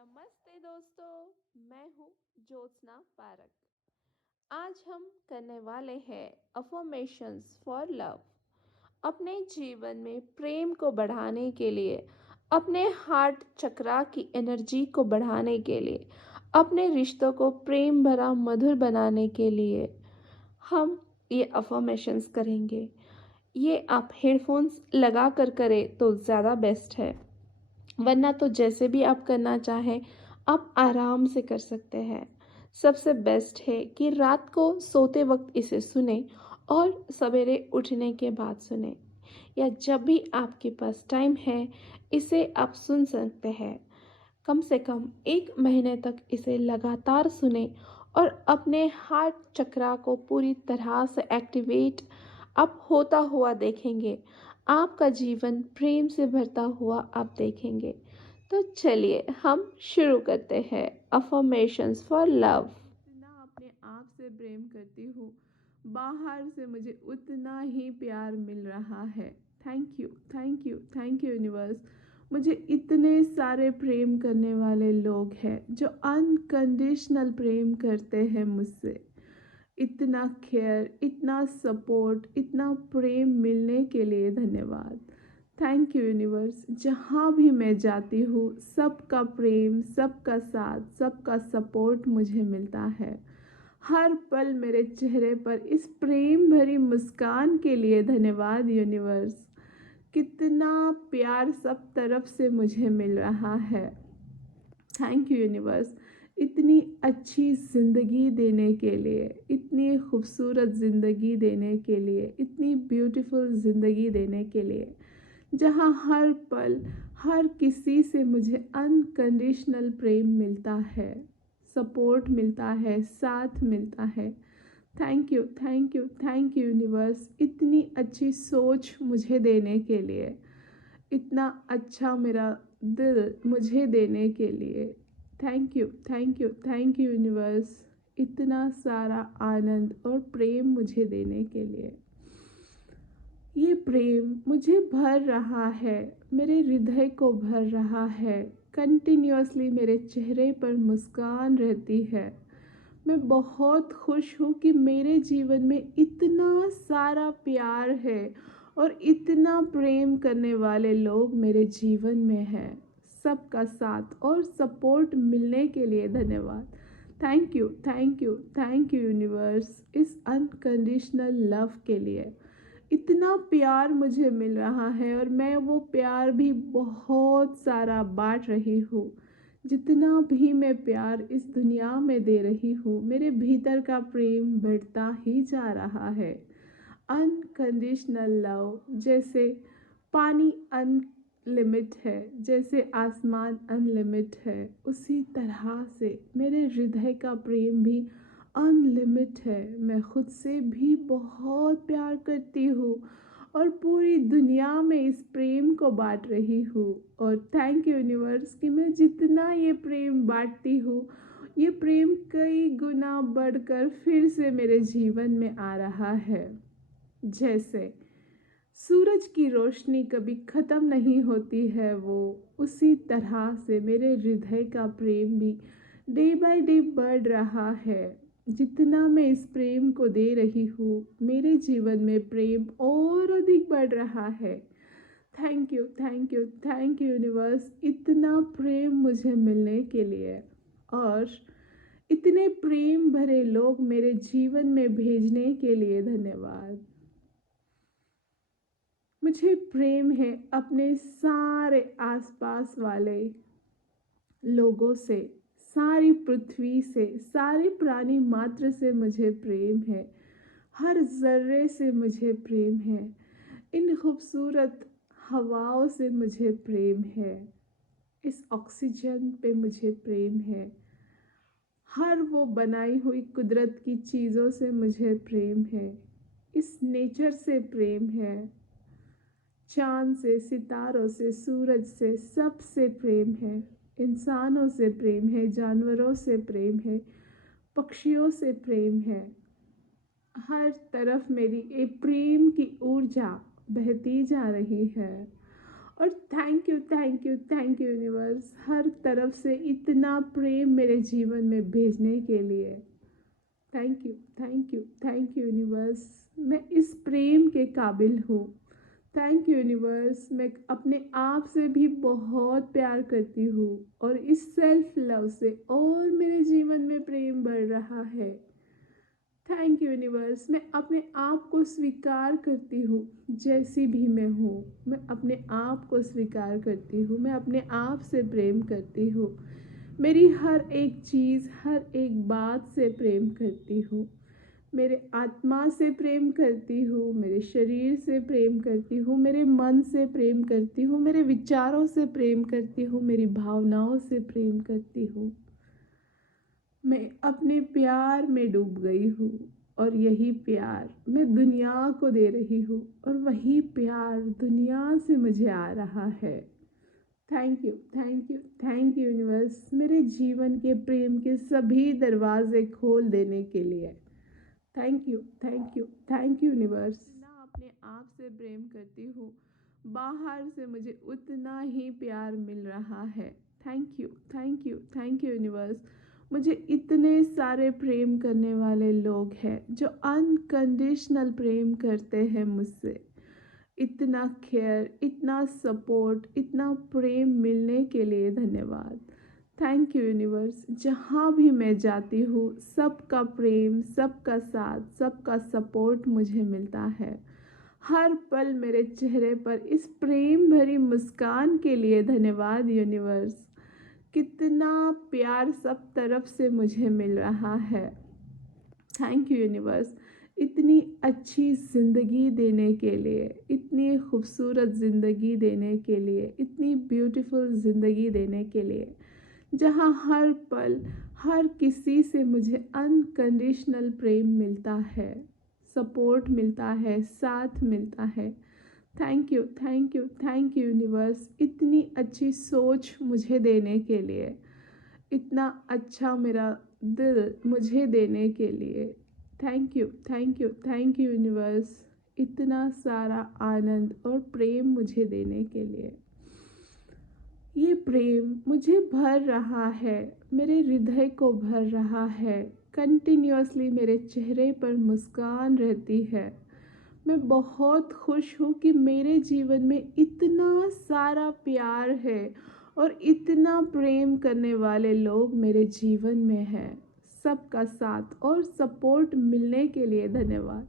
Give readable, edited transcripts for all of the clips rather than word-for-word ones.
नमस्ते दोस्तों, मैं हूँ ज्योत्सना पारक। आज हम करने वाले हैं अफर्मेशंस फॉर लव। अपने जीवन में प्रेम को बढ़ाने के लिए, अपने हार्ट चक्रा की एनर्जी को बढ़ाने के लिए, अपने रिश्तों को प्रेम भरा मधुर बनाने के लिए हम ये अफर्मेशंस करेंगे। ये आप हेडफोन्स लगा कर करें तो ज़्यादा बेस्ट है, वरना तो जैसे भी आप करना चाहें आप आराम से कर सकते हैं। सबसे बेस्ट है कि रात को सोते वक्त इसे सुने और सवेरे उठने के बाद सुने, या जब भी आपके पास टाइम है इसे आप सुन सकते हैं। कम से कम 1 महीने तक इसे लगातार सुने और अपने हार्ट चक्रा को पूरी तरह से एक्टिवेट आप होता हुआ देखेंगे। आपका जीवन प्रेम से भरता हुआ आप देखेंगे। तो चलिए हम शुरू करते हैं अफर्मेशंस फॉर लव। जितना अपने आप से प्रेम करती हूँ, बाहर से मुझे उतना ही प्यार मिल रहा है। Thank you, thank you, thank you universe. मुझे इतने सारे प्रेम करने वाले लोग हैं जो अनकंडीशनल प्रेम करते हैं मुझसे। इतना केयर, इतना सपोर्ट, इतना प्रेम मिलने के लिए धन्यवाद। Thank you universe. जहाँ भी मैं जाती हूँ सबका प्रेम, सबका साथ, सबका सपोर्ट मुझे मिलता है। हर पल मेरे चेहरे पर इस प्रेम भरी मुस्कान के लिए धन्यवाद यूनिवर्स। कितना प्यार सब तरफ से मुझे मिल रहा है। थैंक यू यूनिवर्स, इतनी अच्छी ज़िंदगी देने के लिए, इतनी खूबसूरत ज़िंदगी देने के लिए, इतनी ब्यूटीफुल ज़िंदगी देने के लिए, जहाँ हर पल हर किसी से मुझे अनकंडीशनल प्रेम मिलता है, सपोर्ट मिलता है, साथ मिलता है। Thank you, thank you, thank you universe, इतनी अच्छी सोच मुझे देने के लिए, इतना अच्छा मेरा दिल मुझे देने के लिए। Thank you, thank you, thank you universe, इतना सारा आनंद और प्रेम मुझे देने के लिए। ये प्रेम मुझे भर रहा है, मेरे हृदय को भर रहा है। कंटिन्यूअसली मेरे चेहरे पर मुस्कान रहती है। मैं बहुत खुश हूँ कि मेरे जीवन में इतना सारा प्यार है और इतना प्रेम करने वाले लोग मेरे जीवन में हैं। सबका साथ और सपोर्ट मिलने के लिए धन्यवाद। Thank you, thank you, thank you universe, इस अनकंडीशनल लव के लिए। इतना प्यार मुझे मिल रहा है और मैं वो प्यार भी बहुत सारा बांट रही हूँ। जितना भी मैं प्यार इस दुनिया में दे रही हूँ, मेरे भीतर का प्रेम बढ़ता ही जा रहा है। अनकंडीशनल लव, जैसे पानी अनलिमिट है, जैसे आसमान अनलिमिट है, उसी तरह से मेरे हृदय का प्रेम भी अनलिमिट है। मैं खुद से भी बहुत प्यार करती हूँ और पूरी दुनिया में इस प्रेम को बांट रही हूँ। और थैंक यू यूनिवर्स कि मैं जितना ये प्रेम बांटती हूँ, ये प्रेम कई गुना बढ़कर फिर से मेरे जीवन में आ रहा है। जैसे सूरज की रोशनी कभी ख़त्म नहीं होती है, वो उसी तरह से मेरे हृदय का प्रेम भी डे बाय डे बढ़ रहा है। जितना मैं इस प्रेम को दे रही हूँ, मेरे जीवन में प्रेम और अधिक बढ़ रहा है। Thank you, thank you, thank you universe, इतना प्रेम मुझे मिलने के लिए और इतने प्रेम भरे लोग मेरे जीवन में भेजने के लिए धन्यवाद। मुझे प्रेम है अपने सारे आसपास वाले लोगों से, सारी पृथ्वी से, सारे प्राणी मात्र से मुझे प्रेम है। हर जर्रे से मुझे प्रेम है। इन खूबसूरत हवाओं से मुझे प्रेम है। इस ऑक्सीजन पे मुझे प्रेम है। हर वो बनाई हुई कुदरत की चीज़ों से मुझे प्रेम है। इस नेचर से प्रेम है। चाँद से, सितारों से, सूरज से, सब से प्रेम है। इंसानों से प्रेम है, जानवरों से प्रेम है, पक्षियों से प्रेम है। हर तरफ मेरी एक प्रेम की ऊर्जा बहती जा रही है और थैंक यू यूनिवर्स, हर तरफ से इतना प्रेम मेरे जीवन में भेजने के लिए। थैंक यू यूनिवर्स, मैं इस प्रेम के काबिल हूँ। थैंक यू यूनिवर्स, मैं अपने आप से भी बहुत प्यार करती हूँ और इस सेल्फ लव से और मेरे जीवन में प्रेम बढ़ रहा है। थैंक यू यूनिवर्स, मैं अपने आप को स्वीकार करती हूँ जैसी भी मैं हूँ। मैं अपने आप को स्वीकार करती हूँ, मैं अपने आप से प्रेम करती हूँ। मेरी हर एक चीज़, हर एक बात से प्रेम करती हूँ। मेरे आत्मा से प्रेम करती हूँ, मेरे शरीर से प्रेम करती हूँ, मेरे मन से प्रेम करती हूँ, मेरे विचारों से प्रेम करती हूँ, मेरी भावनाओं से प्रेम करती हूँ। मैं अपने प्यार में डूब गई हूँ और यही प्यार मैं दुनिया को दे रही हूँ और वही प्यार दुनिया से मुझे आ रहा है। थैंक यू यूनिवर्स, मेरे जीवन के प्रेम के सभी दरवाजे खोल देने के लिए। Thank you universe. ना अपने आप से प्रेम करती हूँ, बाहर से मुझे उतना ही प्यार मिल रहा है। Thank you universe. मुझे इतने सारे प्रेम करने वाले लोग हैं जो अनकंडीशनल प्रेम करते हैं मुझसे। इतना केयर, इतना सपोर्ट, इतना प्रेम मिलने के लिए धन्यवाद। थैंक यू यूनिवर्स, जहाँ भी मैं जाती हूँ सबका प्रेम, सबका साथ, सबका सपोर्ट मुझे मिलता है। हर पल मेरे चेहरे पर इस प्रेम भरी मुस्कान के लिए धन्यवाद यूनिवर्स। कितना प्यार सब तरफ से मुझे मिल रहा है। थैंक यू यूनिवर्स, इतनी अच्छी ज़िंदगी देने के लिए, इतनी खूबसूरत ज़िंदगी देने के लिए, इतनी ब्यूटीफुल ज़िंदगी देने के लिए, जहाँ हर पल हर किसी से मुझे अनकंडीशनल प्रेम मिलता है, सपोर्ट मिलता है, साथ मिलता है। थैंक यू यूनिवर्स, इतनी अच्छी सोच मुझे देने के लिए, इतना अच्छा मेरा दिल मुझे देने के लिए। थैंक यू यूनिवर्स, इतना सारा आनंद और प्रेम मुझे देने के लिए। ये प्रेम मुझे भर रहा है, मेरे हृदय को भर रहा है। कंटिन्यूअसली मेरे चेहरे पर मुस्कान रहती है। मैं बहुत खुश हूँ कि मेरे जीवन में इतना सारा प्यार है और इतना प्रेम करने वाले लोग मेरे जीवन में हैं। सबका साथ और सपोर्ट मिलने के लिए धन्यवाद।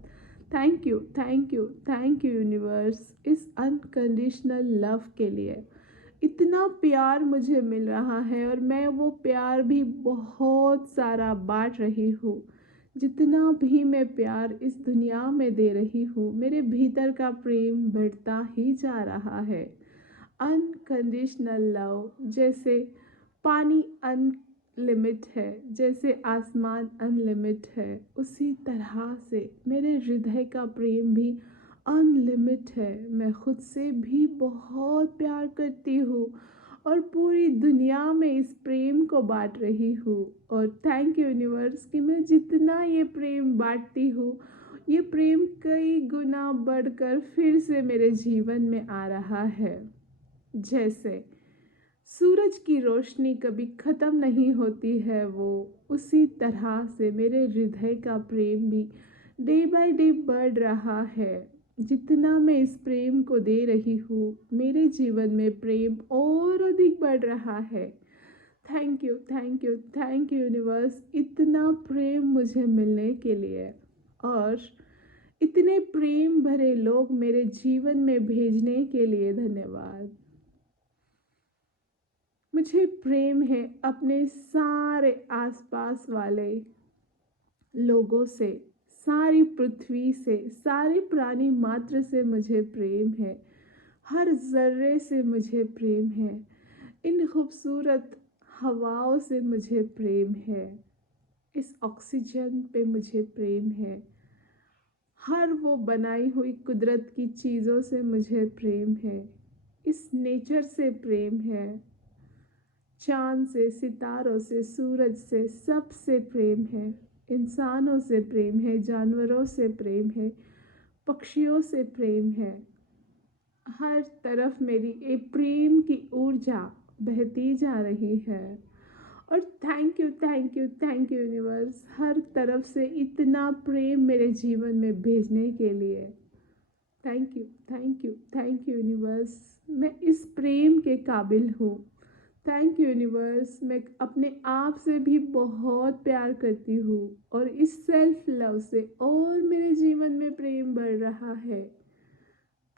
थैंक यू यूनिवर्स, इस अनकंडीशनल लव के लिए। इतना प्यार मुझे मिल रहा है और मैं वो प्यार भी बहुत सारा बांट रही हूँ। जितना भी मैं प्यार इस दुनिया में दे रही हूँ, मेरे भीतर का प्रेम बढ़ता ही जा रहा है। अनकंडीशनल लव, जैसे पानी अनलिमिट है, जैसे आसमान अनलिमिट है, उसी तरह से मेरे हृदय का प्रेम भी अनलिमिट है। मैं खुद से भी बहुत प्यार करती हूँ और पूरी दुनिया में इस प्रेम को बांट रही हूँ। और थैंक यू यूनिवर्स कि मैं जितना ये प्रेम बांटती हूँ, ये प्रेम कई गुना बढ़कर फिर से मेरे जीवन में आ रहा है। जैसे सूरज की रोशनी कभी ख़त्म नहीं होती है, वो उसी तरह से मेरे हृदय का प्रेम भी डे बाय डे बढ़ रहा है। जितना मैं इस प्रेम को दे रही हूँ, मेरे जीवन में प्रेम और अधिक बढ़ रहा है। थैंक यू यूनिवर्स, इतना प्रेम मुझे मिलने के लिए और इतने प्रेम भरे लोग मेरे जीवन में भेजने के लिए धन्यवाद। मुझे प्रेम है अपने सारे आसपास वाले लोगों से, सारी पृथ्वी से, सारे प्राणी मात्र से मुझे प्रेम है। हर जर्रे से मुझे प्रेम है। इन खूबसूरत हवाओं से मुझे प्रेम है। इस ऑक्सीजन पे मुझे प्रेम है। हर वो बनाई हुई कुदरत की चीज़ों से मुझे प्रेम है। इस नेचर से प्रेम है। चाँद से, सितारों से, सूरज से, सब से प्रेम है। इंसानों से प्रेम है, जानवरों से प्रेम है, पक्षियों से प्रेम है। हर तरफ मेरी एक प्रेम की ऊर्जा बहती जा रही है। और thank you, thank you, thank you universe, हर तरफ से इतना प्रेम मेरे जीवन में भेजने के लिए। Thank you, thank you, thank you universe, मैं इस प्रेम के काबिल हूँ। थैंक यू यूनिवर्स, मैं अपने आप से भी बहुत प्यार करती हूँ और इस सेल्फ लव से और मेरे जीवन में प्रेम बढ़ रहा है।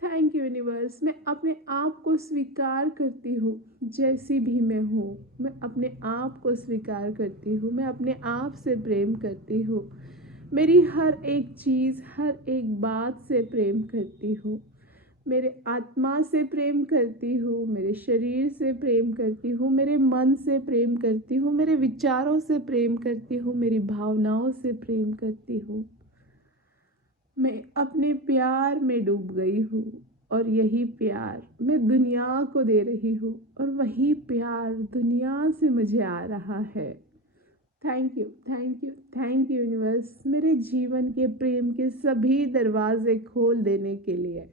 थैंक यू यूनिवर्स, मैं अपने आप को स्वीकार करती हूँ जैसी भी मैं हूँ। मैं अपने आप को स्वीकार करती हूँ, मैं अपने आप से प्रेम करती हूँ। मेरी हर एक चीज़, हर एक बात से प्रेम करती हूँ। मेरे आत्मा से प्रेम करती हूँ, मेरे शरीर से प्रेम करती हूँ, मेरे मन से प्रेम करती हूँ, मेरे विचारों से प्रेम करती हूँ, मेरी भावनाओं से प्रेम करती हूँ। मैं अपने प्यार में डूब गई हूँ और यही प्यार मैं दुनिया को दे रही हूँ और वही प्यार दुनिया से मुझे आ रहा है। Thank you, thank you, thank you universe, मेरे जीवन के प्रेम के सभी दरवाजे खोल देने के लिए।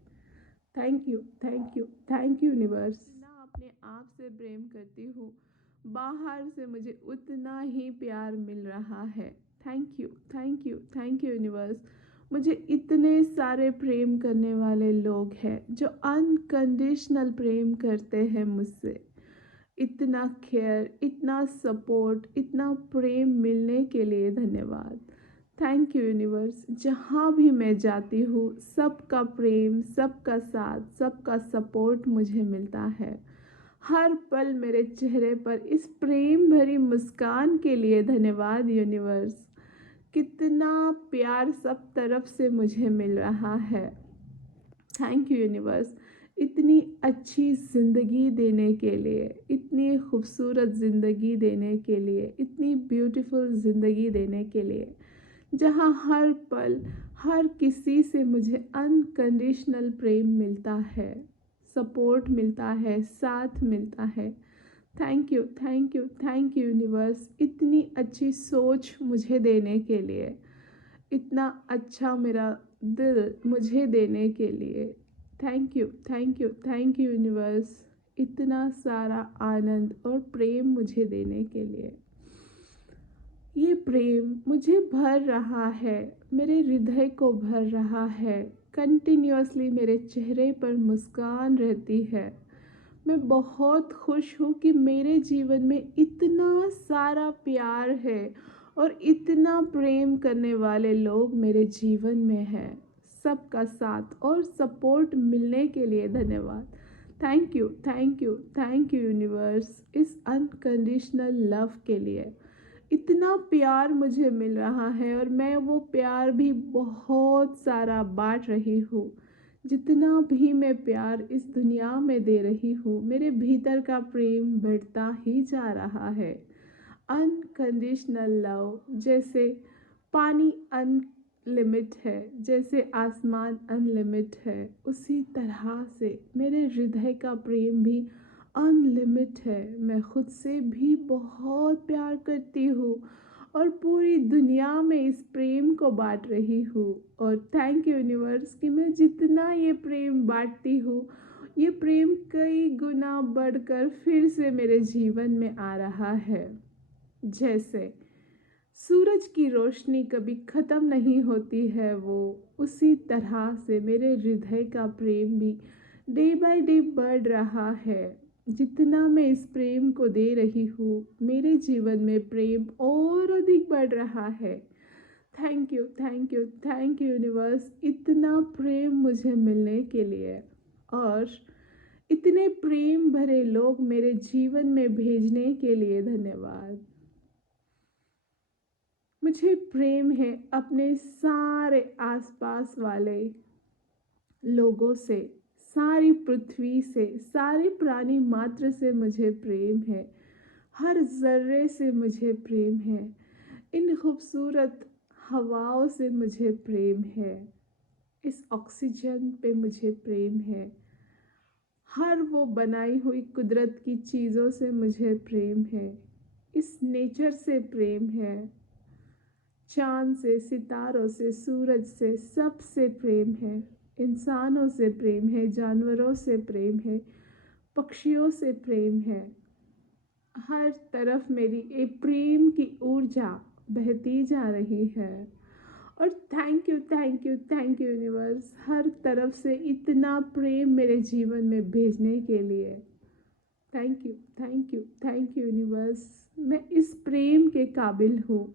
Thank you, thank you, thank you universe. जितना अपने आप से प्रेम करती हूँ, बाहर से मुझे उतना ही प्यार मिल रहा है। Thank you, thank you, thank you universe. मुझे इतने सारे प्रेम करने वाले लोग हैं जो अनकंडीशनल प्रेम करते हैं मुझसे। इतना केयर, इतना सपोर्ट, इतना प्रेम मिलने के लिए धन्यवाद। थैंक यू यूनिवर्स, जहाँ भी मैं जाती हूँ सबका प्रेम, सबका साथ, सबका सपोर्ट मुझे मिलता है। हर पल मेरे चेहरे पर इस प्रेम भरी मुस्कान के लिए धन्यवाद यूनिवर्स। कितना प्यार सब तरफ से मुझे मिल रहा है। थैंक यू यूनिवर्स, इतनी अच्छी ज़िंदगी देने के लिए, इतनी खूबसूरत ज़िंदगी देने के लिए, इतनी ब्यूटीफुल ज़िंदगी देने के लिए, जहाँ हर पल हर किसी से मुझे अनकंडीशनल प्रेम मिलता है, सपोर्ट मिलता है, साथ मिलता है। Thank you, thank you, thank you universe, इतनी अच्छी सोच मुझे देने के लिए, इतना अच्छा मेरा दिल मुझे देने के लिए। Thank you, thank you, thank you universe, इतना सारा आनंद और प्रेम मुझे देने के लिए। ये प्रेम मुझे भर रहा है, मेरे हृदय को भर रहा है। कंटिन्यूअसली मेरे चेहरे पर मुस्कान रहती है। मैं बहुत खुश हूँ कि मेरे जीवन में इतना सारा प्यार है और इतना प्रेम करने वाले लोग मेरे जीवन में हैं। सबका साथ और सपोर्ट मिलने के लिए धन्यवाद। Thank you, thank you, thank you universe, इस अनकंडीशनल लव के लिए। इतना प्यार मुझे मिल रहा है और मैं वो प्यार भी बहुत सारा बांट रही हूँ। जितना भी मैं प्यार इस दुनिया में दे रही हूँ, मेरे भीतर का प्रेम बढ़ता ही जा रहा है। अनकंडीशनल लव, जैसे पानी अनलिमिट है, जैसे आसमान अनलिमिट है, उसी तरह से मेरे हृदय का प्रेम भी अनलिमिट है। मैं खुद से भी बहुत प्यार करती हूँ और पूरी दुनिया में इस प्रेम को बांट रही हूँ। और थैंक यू यूनिवर्स कि मैं जितना ये प्रेम बांटती हूँ, ये प्रेम कई गुना बढ़कर फिर से मेरे जीवन में आ रहा है। जैसे सूरज की रोशनी कभी ख़त्म नहीं होती है, वो उसी तरह से मेरे हृदय का प्रेम भी डे बाय डे बढ़ रहा है। जितना मैं इस प्रेम को दे रही हूँ, मेरे जीवन में प्रेम और अधिक बढ़ रहा है। Thank you, thank you, thank you universe, इतना प्रेम मुझे मिलने के लिए और इतने प्रेम भरे लोग मेरे जीवन में भेजने के लिए धन्यवाद। मुझे प्रेम है अपने सारे आसपास वाले लोगों से, सारी पृथ्वी से, सारे प्राणी मात्र से मुझे प्रेम है। हर जर्रे से मुझे प्रेम है। इन खूबसूरत हवाओं से मुझे प्रेम है। इस ऑक्सीजन पे मुझे प्रेम है। हर वो बनाई हुई कुदरत की चीज़ों से मुझे प्रेम है। इस नेचर से प्रेम है। चाँद से, सितारों से, सूरज से, सब से प्रेम है। इंसानों से प्रेम है, जानवरों से प्रेम है, पक्षियों से प्रेम है। हर तरफ मेरी एक प्रेम की ऊर्जा बहती जा रही है। और thank you, thank you, thank you universe, हर तरफ से इतना प्रेम मेरे जीवन में भेजने के लिए। Thank you, thank you, thank you universe, मैं इस प्रेम के काबिल हूँ।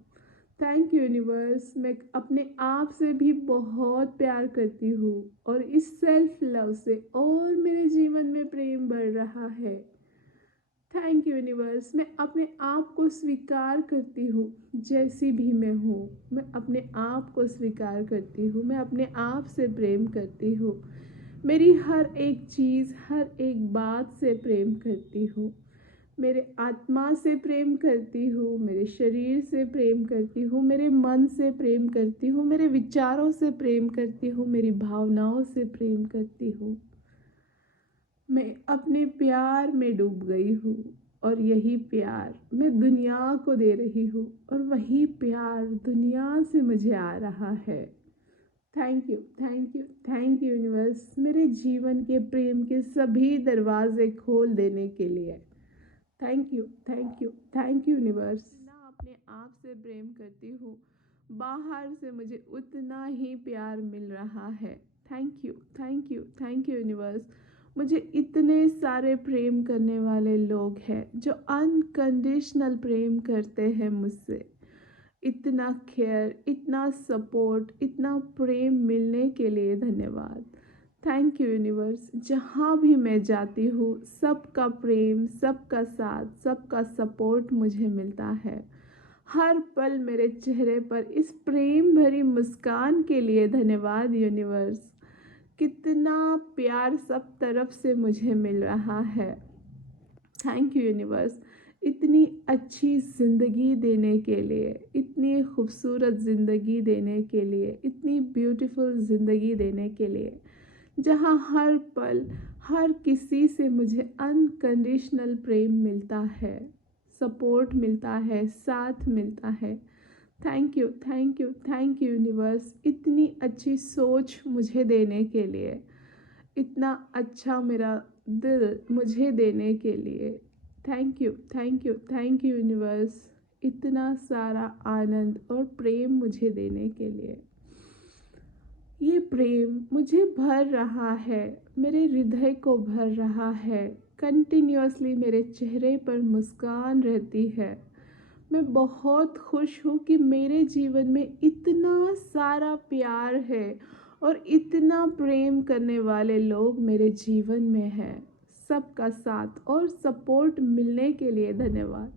थैंक यू यूनिवर्स, मैं अपने आप से भी बहुत प्यार करती हूँ और इस सेल्फ लव से और मेरे जीवन में प्रेम बढ़ रहा है। थैंक यू यूनिवर्स, मैं अपने आप को स्वीकार करती हूँ जैसी भी मैं हूँ। मैं अपने आप को स्वीकार करती हूँ, मैं अपने आप से प्रेम करती हूँ। मेरी हर एक चीज़, हर एक बात से प्रेम करती हूँ। मेरे आत्मा से प्रेम करती हूँ, मेरे शरीर से प्रेम करती हूँ, मेरे मन से प्रेम करती हूँ, मेरे विचारों से प्रेम करती हूँ, मेरी भावनाओं से प्रेम करती हूँ। मैं अपने प्यार में डूब गई हूँ और यही प्यार मैं दुनिया को दे रही हूँ और वही प्यार दुनिया से मुझे आ रहा है। Thank you, thank you, thank you universe, मेरे जीवन के प्रेम के सभी दरवाजे खोल देने के लिए। Thank you, thank you, thank you universe. जितना अपने आप से प्रेम करती हूँ, बाहर से मुझे उतना ही प्यार मिल रहा है। Thank you, thank you, thank you universe. मुझे इतने सारे प्रेम करने वाले लोग हैं जो अनकंडीशनल प्रेम करते हैं मुझसे। इतना केयर, इतना सपोर्ट, इतना प्रेम मिलने के लिए धन्यवाद। थैंक यू यूनिवर्स, जहाँ भी मैं जाती हूँ सबका प्रेम, सबका साथ, सबका सपोर्ट मुझे मिलता है। हर पल मेरे चेहरे पर इस प्रेम भरी मुस्कान के लिए धन्यवाद यूनिवर्स। कितना प्यार सब तरफ से मुझे मिल रहा है। थैंक यू यूनिवर्स, इतनी अच्छी ज़िंदगी देने के लिए, इतनी खूबसूरत ज़िंदगी देने के लिए, इतनी ब्यूटीफुल ज़िंदगी देने के लिए, जहाँ हर पल हर किसी से मुझे अनकंडीशनल प्रेम मिलता है, सपोर्ट मिलता है, साथ मिलता है। Thank you, thank you, thank you universe, इतनी अच्छी सोच मुझे देने के लिए, इतना अच्छा मेरा दिल मुझे देने के लिए। Thank you, thank you, thank you universe, इतना सारा आनंद और प्रेम मुझे देने के लिए। ये प्रेम मुझे भर रहा है, मेरे हृदय को भर रहा है। कंटिन्यूअसली मेरे चेहरे पर मुस्कान रहती है। मैं बहुत खुश हूँ कि मेरे जीवन में इतना सारा प्यार है और इतना प्रेम करने वाले लोग मेरे जीवन में हैं। सबका साथ और सपोर्ट मिलने के लिए धन्यवाद।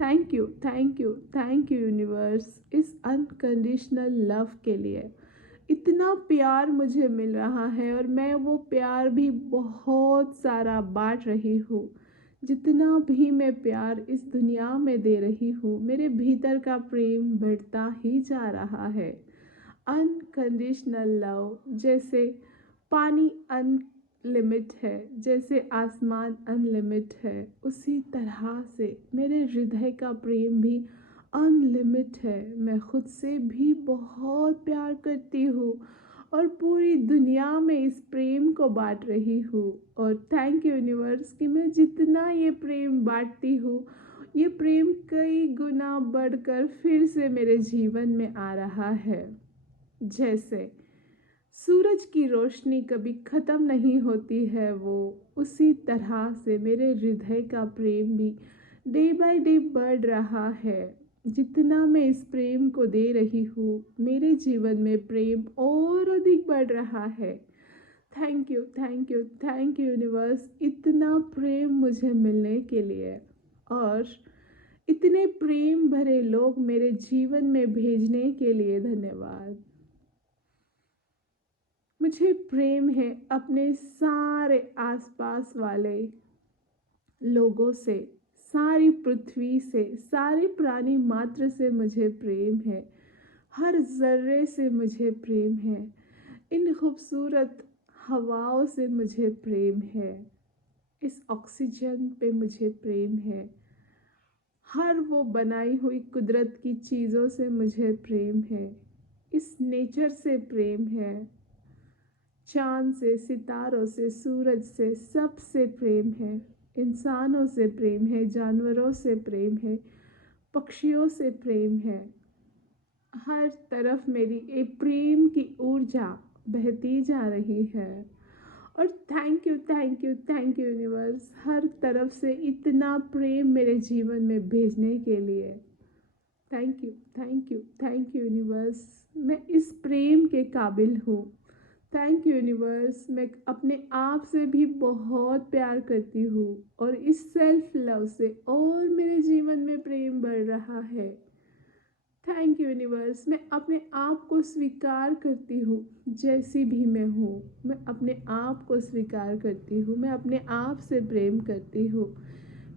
Thank you, thank you, thank you universe, इस अनकंडीशनल लव के लिए। इतना प्यार मुझे मिल रहा है और मैं वो प्यार भी बहुत सारा बांट रही हूँ। जितना भी मैं प्यार इस दुनिया में दे रही हूँ, मेरे भीतर का प्रेम बढ़ता ही जा रहा है। अनकंडीशनल लव, जैसे पानी अनलिमिट है, जैसे आसमान अनलिमिट है, उसी तरह से मेरे हृदय का प्रेम भी अनलिमिट है। मैं खुद से भी बहुत प्यार करती हूँ और पूरी दुनिया में इस प्रेम को बांट रही हूँ। और थैंक यू यूनिवर्स कि मैं जितना ये प्रेम बांटती हूँ, ये प्रेम कई गुना बढ़कर फिर से मेरे जीवन में आ रहा है। जैसे सूरज की रोशनी कभी ख़त्म नहीं होती है, वो उसी तरह से मेरे हृदय का प्रेम भी डे बाय डे बढ़ रहा है। जितना मैं इस प्रेम को दे रही हूँ, मेरे जीवन में प्रेम और अधिक बढ़ रहा है। Thank you, thank you, thank you universe, इतना प्रेम मुझे मिलने के लिए और इतने प्रेम भरे लोग मेरे जीवन में भेजने के लिए धन्यवाद। मुझे प्रेम है अपने सारे आसपास वाले लोगों से, सारी पृथ्वी से, सारे प्राणी मात्र से मुझे प्रेम है। हर जर्रे से मुझे प्रेम है। इन खूबसूरत हवाओं से मुझे प्रेम है। इस ऑक्सीजन पे मुझे प्रेम है। हर वो बनाई हुई कुदरत की चीज़ों से मुझे प्रेम है। इस नेचर से प्रेम है। चांद से, सितारों से, सूरज से, सबसे प्रेम है। इंसानों से प्रेम है, जानवरों से प्रेम है, पक्षियों से प्रेम है। हर तरफ मेरी एक प्रेम की ऊर्जा बहती जा रही है। और thank you, thank you, thank you universe, हर तरफ से इतना प्रेम मेरे जीवन में भेजने के लिए। Thank you, thank you, thank you universe, मैं इस प्रेम के काबिल हूँ। थैंक यू यूनिवर्स, मैं अपने आप से भी बहुत प्यार करती हूँ और इस सेल्फ लव से और मेरे जीवन में प्रेम बढ़ रहा है। थैंक यू यूनिवर्स, मैं अपने आप को स्वीकार करती हूँ जैसी भी मैं हूँ। मैं अपने आप को स्वीकार करती हूँ, मैं अपने आप से प्रेम करती हूँ।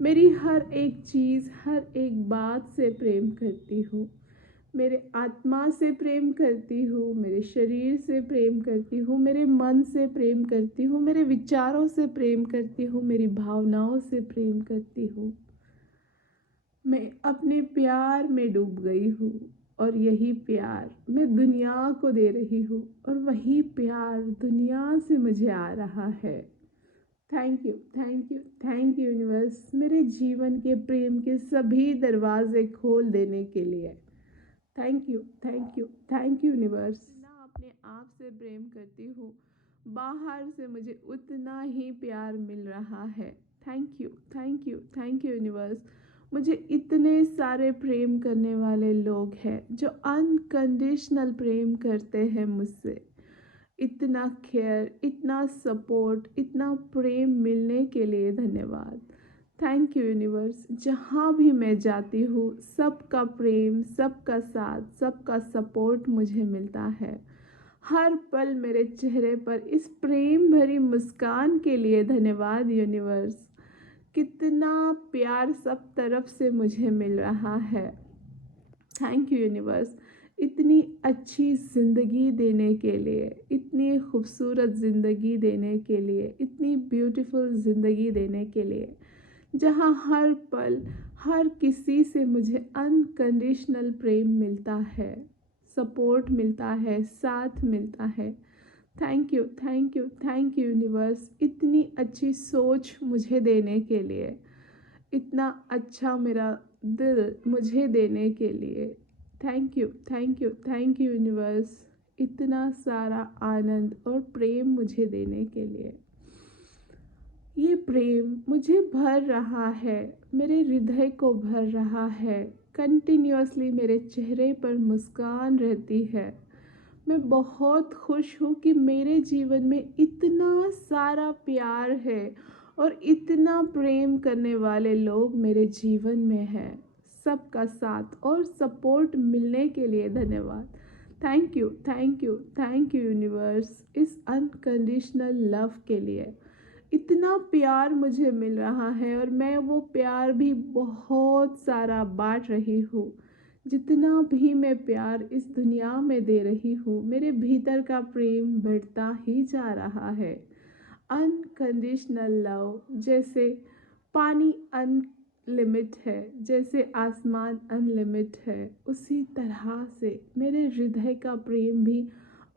मेरी हर एक चीज़, हर एक बात से प्रेम करती हूँ। मेरे आत्मा से प्रेम करती हूँ, मेरे शरीर से प्रेम करती हूँ, मेरे मन से प्रेम करती हूँ, मेरे विचारों से प्रेम करती हूँ, मेरी भावनाओं से प्रेम करती हूँ। मैं अपने प्यार में डूब गई हूँ और यही प्यार मैं दुनिया को दे रही हूँ और वही प्यार दुनिया से मुझे आ रहा है। Thank you, thank you, thank you universe, मेरे जीवन के प्रेम के सभी दरवाजे खोल देने के लिए। Thank you, thank you, thank you universe. जितना अपने आप से प्रेम करती हूँ, बाहर से मुझे उतना ही प्यार मिल रहा है। Thank you, thank you, thank you universe. मुझे इतने सारे प्रेम करने वाले लोग हैं जो अनकंडीशनल प्रेम करते हैं मुझसे। इतना केयर, इतना सपोर्ट, इतना प्रेम मिलने के लिए धन्यवाद। थैंक यू यूनिवर्स, जहाँ भी मैं जाती हूँ सबका प्रेम, सबका साथ, सबका सपोर्ट मुझे मिलता है। हर पल मेरे चेहरे पर इस प्रेम भरी मुस्कान के लिए धन्यवाद यूनिवर्स। कितना प्यार सब तरफ से मुझे मिल रहा है। थैंक यू यूनिवर्स, इतनी अच्छी ज़िंदगी देने के लिए, इतनी खूबसूरत ज़िंदगी देने के लिए, इतनी ब्यूटीफुल ज़िंदगी देने के लिए, जहाँ हर पल हर किसी से मुझे अनकंडीशनल प्रेम मिलता है, सपोर्ट मिलता है, साथ मिलता है। Thank you, thank you, thank you universe, इतनी अच्छी सोच मुझे देने के लिए, इतना अच्छा मेरा दिल मुझे देने के लिए। Thank you, thank you, thank you universe, इतना सारा आनंद और प्रेम मुझे देने के लिए। ये प्रेम मुझे भर रहा है, मेरे हृदय को भर रहा है। कंटिन्यूअसली मेरे चेहरे पर मुस्कान रहती है। मैं बहुत खुश हूँ कि मेरे जीवन में इतना सारा प्यार है और इतना प्रेम करने वाले लोग मेरे जीवन में हैं। सबका साथ और सपोर्ट मिलने के लिए धन्यवाद। Thank you, thank you, thank you universe, इस अनकंडीशनल लव के लिए। इतना प्यार मुझे मिल रहा है और मैं वो प्यार भी बहुत सारा बांट रही हूँ। जितना भी मैं प्यार इस दुनिया में दे रही हूँ, मेरे भीतर का प्रेम बढ़ता ही जा रहा है। अनकंडीशनल लव, जैसे पानी अनलिमिट है, जैसे आसमान अनलिमिट है, उसी तरह से मेरे हृदय का प्रेम भी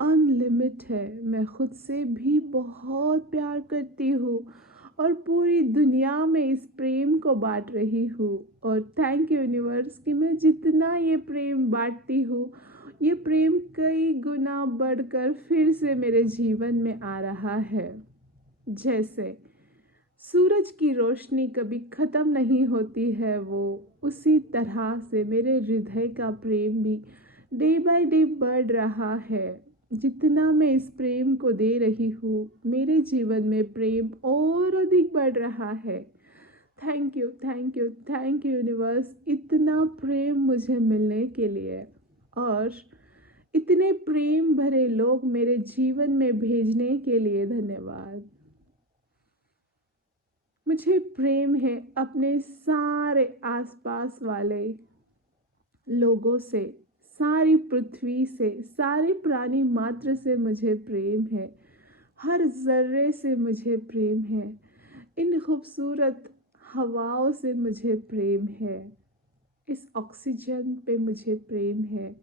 अनलिमिट है। मैं खुद से भी बहुत प्यार करती हूँ और पूरी दुनिया में इस प्रेम को बांट रही हूँ। और थैंक यू यूनिवर्स कि मैं जितना ये प्रेम बांटती हूँ, ये प्रेम कई गुना बढ़कर फिर से मेरे जीवन में आ रहा है। जैसे सूरज की रोशनी कभी ख़त्म नहीं होती है, वो उसी तरह से मेरे हृदय का प्रेम भी डे बाय डे बढ़ रहा है। जितना मैं इस प्रेम को दे रही हूँ, मेरे जीवन में प्रेम और अधिक बढ़ रहा है। Thank you, thank you, thank you universe, इतना प्रेम मुझे मिलने के लिए और इतने प्रेम भरे लोग मेरे जीवन में भेजने के लिए धन्यवाद। मुझे प्रेम है अपने सारे आसपास वाले लोगों से, सारी पृथ्वी से, सारे प्राणी मात्र से मुझे प्रेम है। हर जर्रे से मुझे प्रेम है। इन खूबसूरत हवाओं से मुझे प्रेम है। इस ऑक्सीजन पे मुझे प्रेम है।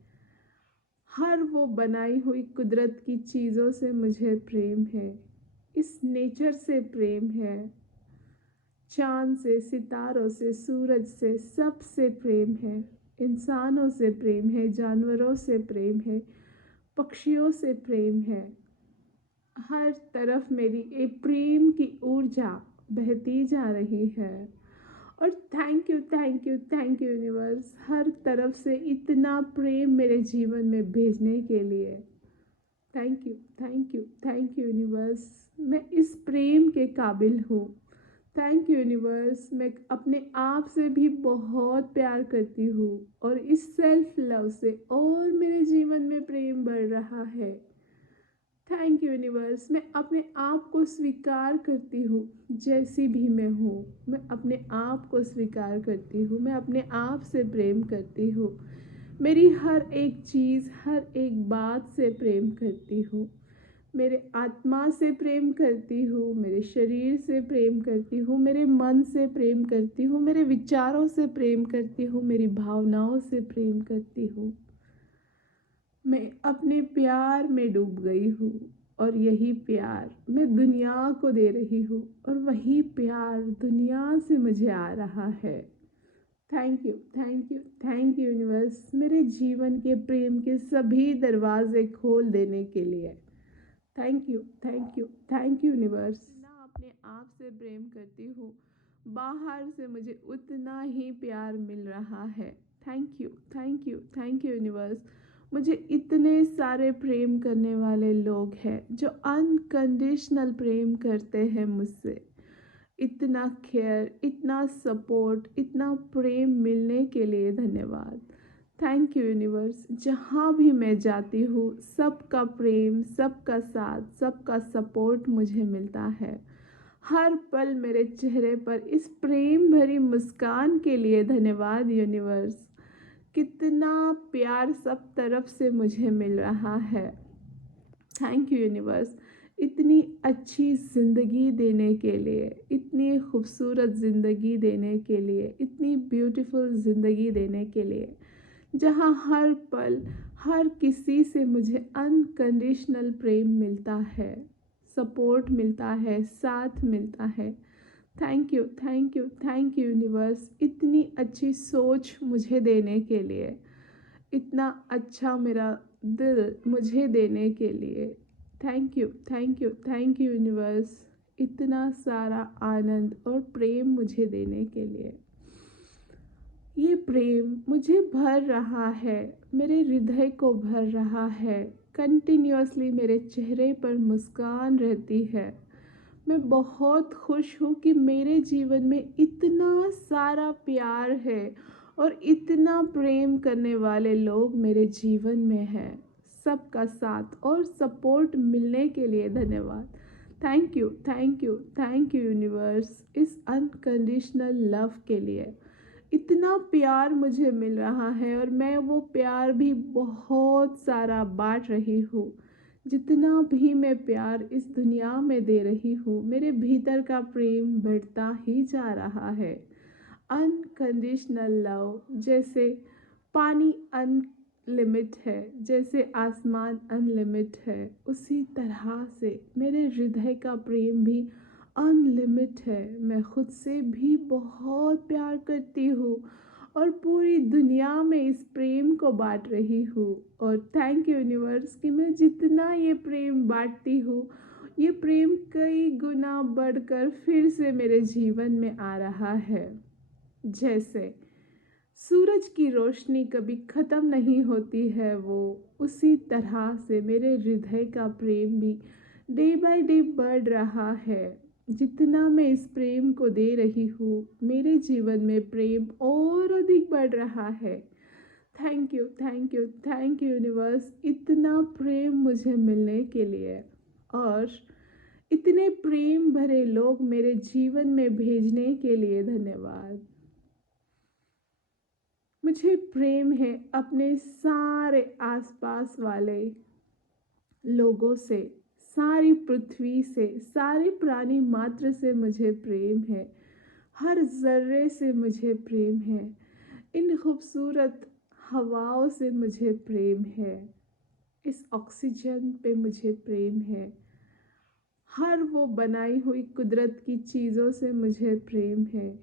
हर वो बनाई हुई कुदरत की चीज़ों से मुझे प्रेम है। इस नेचर से प्रेम है। चाँद से, सितारों से, सूरज से, सब से प्रेम है। इंसानों से प्रेम है, जानवरों से प्रेम है, पक्षियों से प्रेम है। हर तरफ मेरी एक प्रेम की ऊर्जा बहती जा रही है। और thank you, thank you, thank you universe, हर तरफ से इतना प्रेम मेरे जीवन में भेजने के लिए। Thank you, thank you, thank you universe, मैं इस प्रेम के काबिल हूँ। थैंक यू यूनिवर्स, मैं अपने आप से भी बहुत प्यार करती हूँ और इस सेल्फ लव से और मेरे जीवन में प्रेम बढ़ रहा है। थैंक यू यूनिवर्स, मैं अपने आप को स्वीकार करती हूँ जैसी भी मैं हूँ। मैं अपने आप को स्वीकार करती हूँ, मैं अपने आप से प्रेम करती हूँ। मेरी हर एक चीज़, हर एक बात से प्रेम करती हूँ। मेरे आत्मा से प्रेम करती हूँ, मेरे शरीर से प्रेम करती हूँ, मेरे मन से प्रेम करती हूँ, मेरे विचारों से प्रेम करती हूँ, मेरी भावनाओं से प्रेम करती हूँ। मैं अपने प्यार में डूब गई हूँ और यही प्यार मैं दुनिया को दे रही हूँ और वही प्यार दुनिया से मुझे आ रहा है। Thank you, thank you, thank you universe, मेरे जीवन के प्रेम के सभी दरवाजे खोल देने के लिए। Thank you, thank you, thank you universe. जितना अपने आप से प्रेम करती हूँ, बाहर से मुझे उतना ही प्यार मिल रहा है। Thank you, thank you, thank you universe. मुझे इतने सारे प्रेम करने वाले लोग हैं जो अनकंडीशनल प्रेम करते हैं मुझसे। इतना केयर, इतना सपोर्ट, इतना प्रेम मिलने के लिए धन्यवाद। थैंक यू यूनिवर्स, जहाँ भी मैं जाती हूँ सबका प्रेम, सबका साथ, सबका सपोर्ट मुझे मिलता है। हर पल मेरे चेहरे पर इस प्रेम भरी मुस्कान के लिए धन्यवाद यूनिवर्स। कितना प्यार सब तरफ से मुझे मिल रहा है। थैंक यू यूनिवर्स, इतनी अच्छी ज़िंदगी देने के लिए, इतनी खूबसूरत ज़िंदगी देने के लिए, इतनी ब्यूटीफुल ज़िंदगी देने के लिए, जहाँ हर पल हर किसी से मुझे अनकंडीशनल प्रेम मिलता है, सपोर्ट मिलता है, साथ मिलता है। Thank you, thank you, thank you universe, इतनी अच्छी सोच मुझे देने के लिए, इतना अच्छा मेरा दिल मुझे देने के लिए। Thank you, thank you, thank you universe, इतना सारा आनंद और प्रेम मुझे देने के लिए। ये प्रेम मुझे भर रहा है, मेरे हृदय को भर रहा है। कंटिन्यूअसली मेरे चेहरे पर मुस्कान रहती है। मैं बहुत खुश हूँ कि मेरे जीवन में इतना सारा प्यार है और इतना प्रेम करने वाले लोग मेरे जीवन में हैं। सबका साथ और सपोर्ट मिलने के लिए धन्यवाद। Thank you, thank you, thank you universe, इस अनकंडीशनल लव के लिए। इतना प्यार मुझे मिल रहा है और मैं वो प्यार भी बहुत सारा बांट रही हूँ। जितना भी मैं प्यार इस दुनिया में दे रही हूँ, मेरे भीतर का प्रेम बढ़ता ही जा रहा है। अनकंडीशनल लव, जैसे पानी अनलिमिट है, जैसे आसमान अनलिमिट है, उसी तरह से मेरे हृदय का प्रेम भी अनलिमिट है। मैं खुद से भी बहुत प्यार करती हूँ और पूरी दुनिया में इस प्रेम को बांट रही हूँ। और थैंक यू यूनिवर्स कि मैं जितना ये प्रेम बांटती हूँ, ये प्रेम कई गुना बढ़कर फिर से मेरे जीवन में आ रहा है। जैसे सूरज की रोशनी कभी ख़त्म नहीं होती है, वो उसी तरह से मेरे हृदय का प्रेम भी डे बाय डे बढ़ रहा है। जितना मैं इस प्रेम को दे रही हूँ, मेरे जीवन में प्रेम और अधिक बढ़ रहा है। Thank you, thank you, thank you universe, इतना प्रेम मुझे मिलने के लिए और इतने प्रेम भरे लोग मेरे जीवन में भेजने के लिए धन्यवाद। मुझे प्रेम है अपने सारे आसपास वाले लोगों से, सारी पृथ्वी से, सारे प्राणी मात्र से मुझे प्रेम है। हर जर्रे से मुझे प्रेम है। इन खूबसूरत हवाओं से मुझे प्रेम है। इस ऑक्सीजन पे मुझे प्रेम है। हर वो बनाई हुई कुदरत की चीज़ों से मुझे प्रेम है।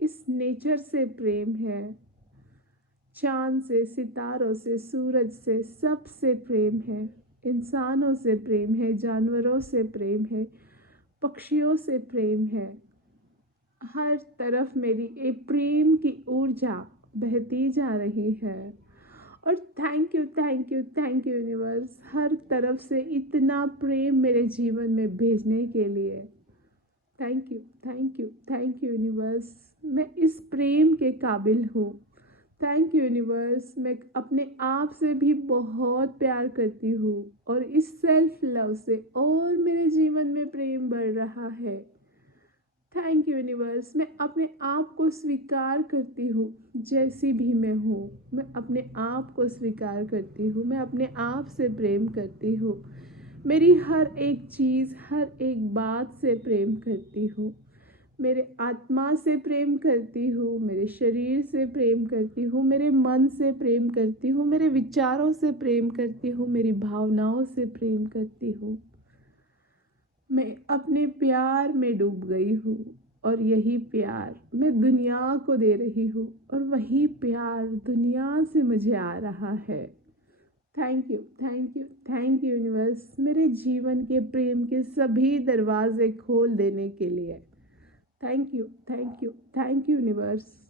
इस नेचर से प्रेम है। चाँद से, सितारों से, सूरज से, सब से प्रेम है। इंसानों से प्रेम है, जानवरों से प्रेम है, पक्षियों से प्रेम है। हर तरफ मेरी एक प्रेम की ऊर्जा बहती जा रही है। और thank you, thank you, thank you universe, हर तरफ से इतना प्रेम मेरे जीवन में भेजने के लिए। Thank you, thank you, thank you universe. मैं इस प्रेम के काबिल हूँ। Thank you universe. मैं अपने आप से भी बहुत प्यार करती हूँ और इस सेल्फ लव से और मेरे जीवन में प्रेम बढ़ रहा है। Thank you universe. मैं अपने आप को स्वीकार करती हूँ जैसी भी मैं हूँ। मैं अपने आप को स्वीकार करती हूँ। मैं अपने आप से प्रेम करती हूँ। मेरी हर एक चीज़, हर एक बात से प्रेम करती हूँ। मेरे आत्मा से प्रेम करती हूँ, मेरे शरीर से प्रेम करती हूँ, मेरे मन से प्रेम करती हूँ, मेरे विचारों से प्रेम करती हूँ, मेरी भावनाओं से प्रेम करती हूँ। मैं अपने प्यार में डूब गई हूँ और यही प्यार मैं दुनिया को दे रही हूँ और वही प्यार दुनिया से मुझे आ रहा है। Thank you, thank you, thank you universe, मेरे जीवन के प्रेम के सभी दरवाजे खोल देने के लिए। Thank you, thank you, thank you universe.